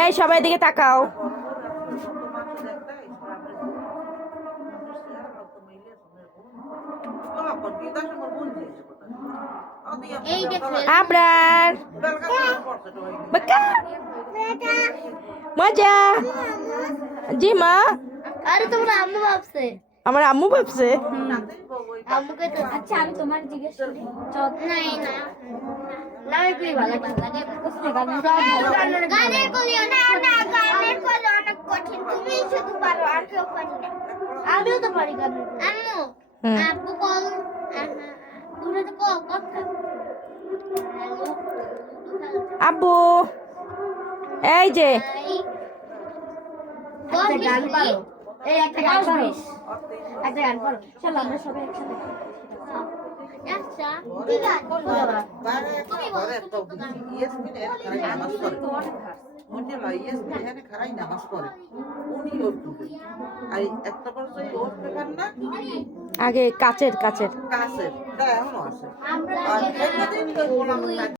এই সবাই দিকে তাকাও। আবরার বাকা মজা। জি মা। আরে তোমরা আম্মু ভাবছে। আমার আম্মু ভাবছে। আম্মুকে তো আচ্ছা আমি তোমার জিজ্ঞেস করি নাই না না কি ভালো লাগে গানের কলিও না না গানের কলি অনেক কঠিন তুমি শুধু পারো আর কেউ পারি না আমিও তো পারি গান আম্মু আপু কল তুমি তো কল কথা আব্বু এই যে গান পারো এই একটা গান পারো একটা গান পারো চলো আমরা সবাই একসাথে আচ্ছা ঠিক আছে তুমি বলো আগে কাচের কাচের এখনো আছে